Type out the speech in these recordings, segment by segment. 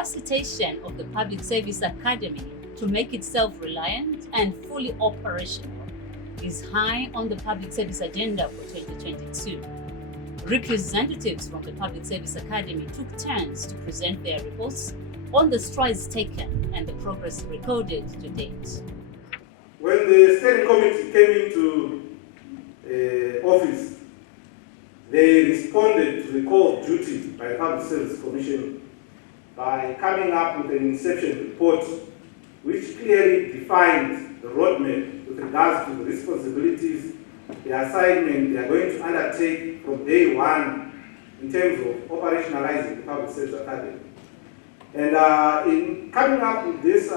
capacitation of the Public Service Academy to make it self-reliant and fully operational is high on the public service agenda for 2022. Representatives from the Public Service Academy took turns to present their reports on the strides taken and the progress recorded to date. When the steering committee came into office, they responded to the call of duty by the Public Service Commission by coming up with an inception report which clearly defined the roadmap with regards to the responsibilities, the assignment they are going to undertake from day one in terms of operationalizing the Public Service Academy. And in coming up with this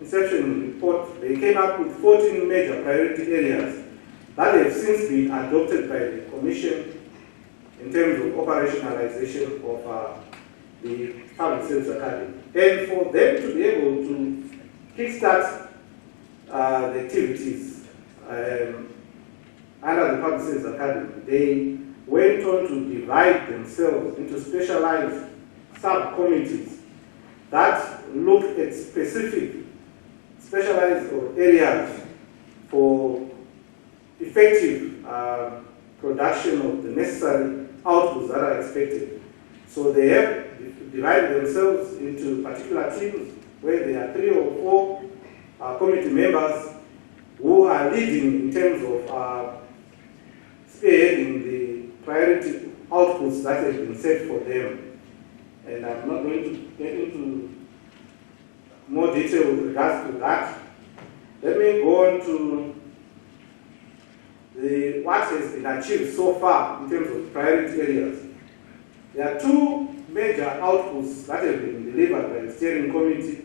inception report, they came up with 14 major priority areas that have since been adopted by the Commission in terms of operationalization of the Public Service Academy. And for them to be able to kickstart the activities under the Public Service Academy, they went on to divide themselves into specialized subcommittees that look at specific specialized areas for effective production of the necessary outputs that are expected. So they have divided themselves into particular teams where there are 3 or 4 committee members who are leading in terms of spearheading the priority outputs that have been set for them. And I'm not going to get into more detail with regards to that. Let me go on to what has been achieved so far in terms of priority areas. There are 2 major outputs that have been delivered by the steering committee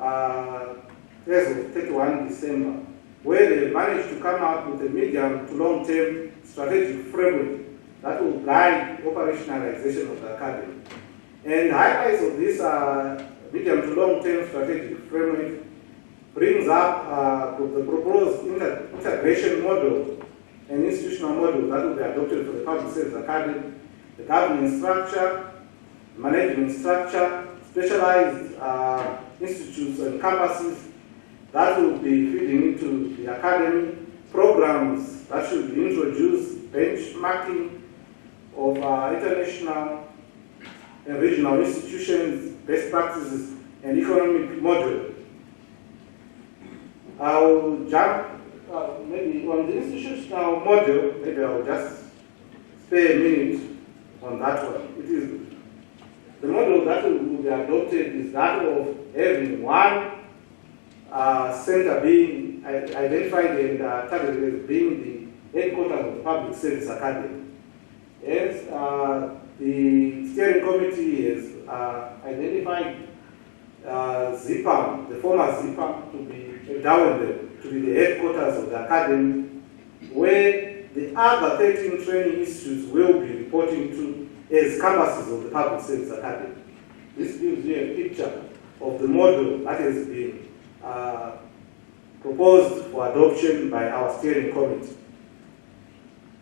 as of 31 December, where they managed to come up with a medium to long-term strategic framework that will guide operationalization of the Academy. And highlights of this medium to long-term strategic framework brings up the proposed integration model and institutional model that will be adopted for the Public Service Academy, the governance structure, management structure, specialized institutes and campuses that will be feeding into the Academy, programs that should introduce benchmarking of international and regional institutions, best practices, and economic model. I'll jump maybe on the institutional model, maybe I'll just spare a minute on that one. It is the model that will be adopted is that of having one center being identified and targeted as being the headquarters of the Public Service Academy. As the steering committee has identified ZIPAM, the former ZIPAM, to be to be the headquarters of the Academy, where the other 13 training institutes will be reporting to as campuses of the Public Service Academy. This gives you a picture of the model that has been proposed for adoption by our steering committee.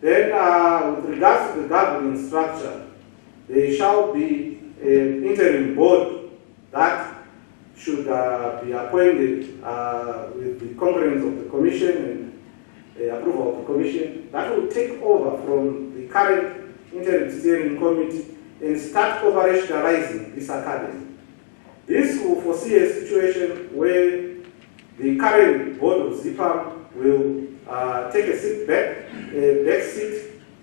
Then, with regards to the governance structure, there shall be an interim board that should be appointed with the concurrence of the Commission and approval of the Commission that will take over from the current interim steering committee and start operationalizing this Academy. This will foresee a situation where the current board of ZIPAM will take a back seat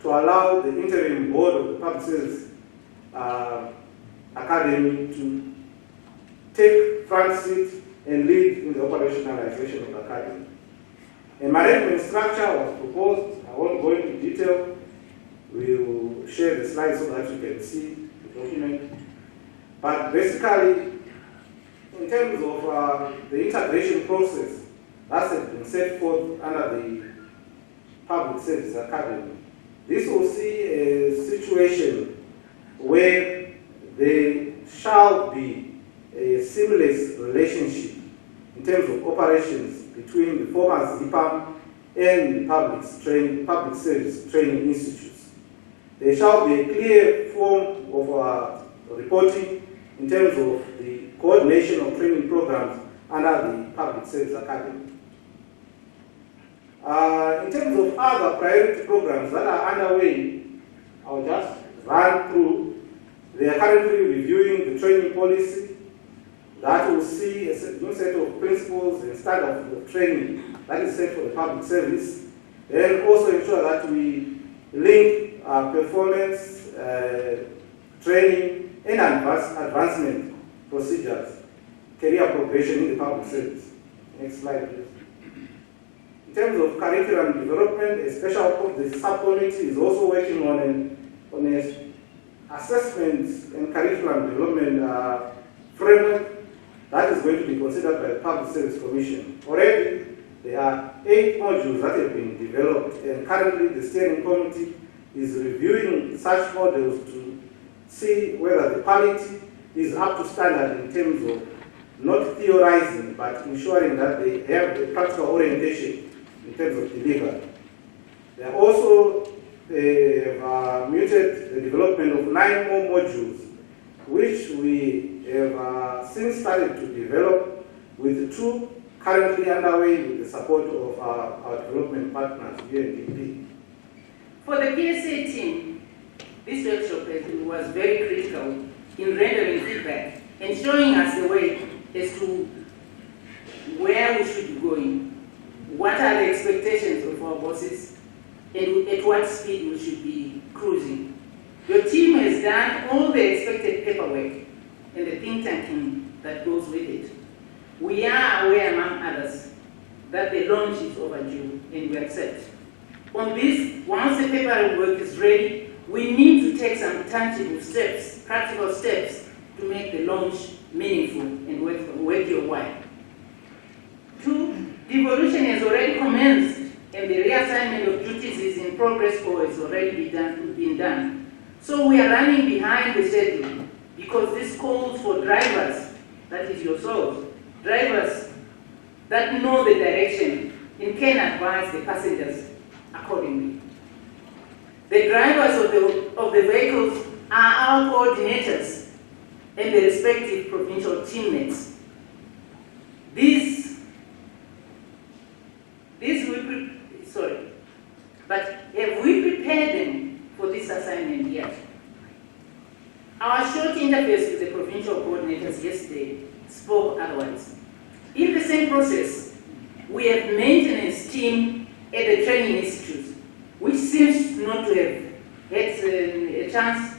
to allow the interim board of the Public Service Academy to take front seat and lead in the operationalization of the Academy. A management structure was proposed. I won't go into detail. We'll share the slides so that you can see the document. But basically, in terms of the integration process that has been set forth under the Public Service Academy, this will see a situation where there shall be a seamless relationship in terms of operations between the former ZIPAM and the public service training institutes. There shall be a clear form of reporting in terms of the coordination of training programs under the Public Service Academy. In terms of other priority programs that are underway, I'll just run through. They are currently reviewing the training policy that will see a new set of principles and standards of training that is set for the public service, and also ensure that we link performance, training, and advancement procedures, career progression in the public service. Next slide, please. In terms of curriculum development, the subcommittee is also working on an assessment and curriculum development framework that is going to be considered by the Public Service Commission. Already, there are 8 modules that have been developed, and currently the steering committee is reviewing such models to see whether the quality is up to standard in terms of not theorizing, but ensuring that they have the practical orientation in terms of delivery. They are also muted the development of 9 more modules, which we have since started to develop, with 2 currently underway with the support of our development partners, UNDP. For the PSA team, this workshop was very critical in rendering feedback and showing us the way as to where we should be going, what are the expectations of our bosses, and at what speed we should be cruising. Your team has done all the expected paperwork and the think tanking that goes with it. We are aware, among others, that the launch is overdue, and we accept. On this, once the paperwork is ready, we need to take some tangible steps, practical steps, to make the launch meaningful and worth your while. 2, devolution has already commenced, and the reassignment of duties is in progress or has already been done. So we are running behind the schedule because this calls for drivers, that is yourselves, drivers that know the direction and can advise the passengers accordingly. The drivers of the vehicles are our coordinators and the respective provincial teammates. But have we prepared them for this assignment yet? Our short interface with the provincial coordinators yesterday spoke otherwise. In the same process, we have maintenance team at the training institute, which seems not to have had a chance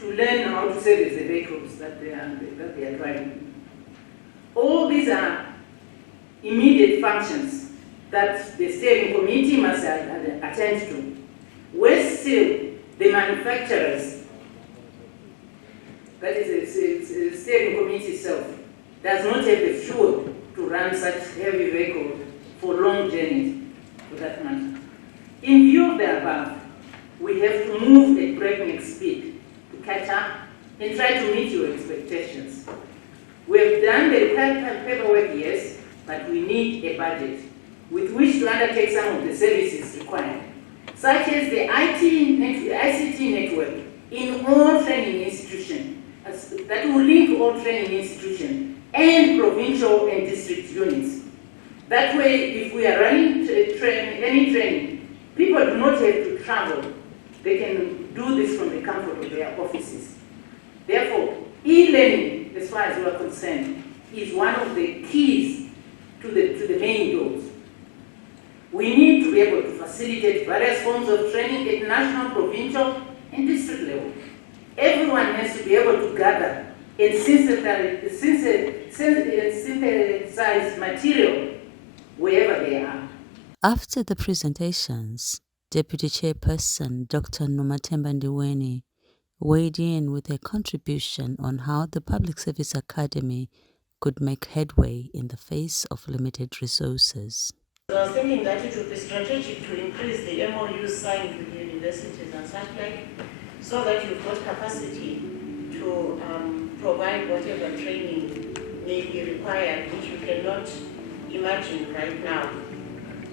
to learn how to service the vehicles that they are driving. All these are immediate functions that the steering committee must attend to. Where still the manufacturers, that is the steering committee itself, does not have the fuel to run such heavy vehicles for long journeys, for that matter. In view of the above, we have to move at breakneck speed to catch up and try to meet your expectations. We have done the required paperwork, yes, but we need a budget with which to undertake some of the services required, such as the ICT network in all training institutions, that will link all training institutions and provincial and district units. That way, if we are running any training, people do not have to travel. They can do this from the comfort of their offices. Therefore, e-learning, as far as we are concerned, is one of the keys to the main doors. We need to be able to facilitate various forms of training at national, provincial, and district level. Everyone has to be able to gather and synthesize material wherever they are. After the presentations, Deputy Chairperson Dr. Nomathemba Ndiweni weighed in with a contribution on how the Public Service Academy could make headway in the face of limited resources. I was thinking that it would be strategic to increase the MOUs signed with the universities and such like, so that you've got capacity to provide whatever training may be required, which you cannot imagine right now.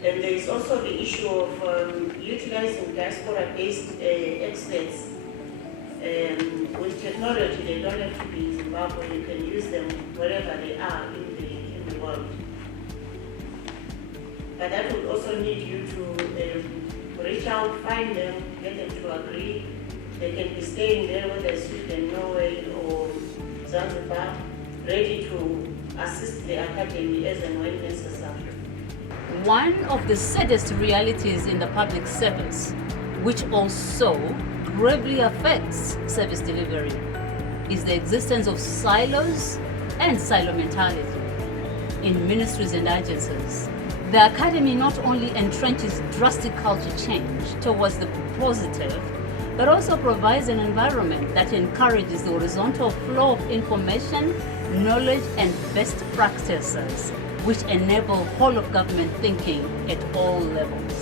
And there is also the issue of utilizing diaspora-based experts With technology, they don't have to be in Zimbabwe. You can use them wherever they are in the world. But that would also need you to reach out, find them, get them to agree. They can be staying there, whether it's Sweden, Norway, or Zanzibar, ready to assist the academy as and when necessary. One of the saddest realities in the public service, which also gravely affects service delivery, is the existence of silos and silo mentality in ministries and agencies. The Academy not only entrenches drastic culture change towards the positive, but also provides an environment that encourages the horizontal flow of information, knowledge, and best practices, which enable whole of government thinking at all levels.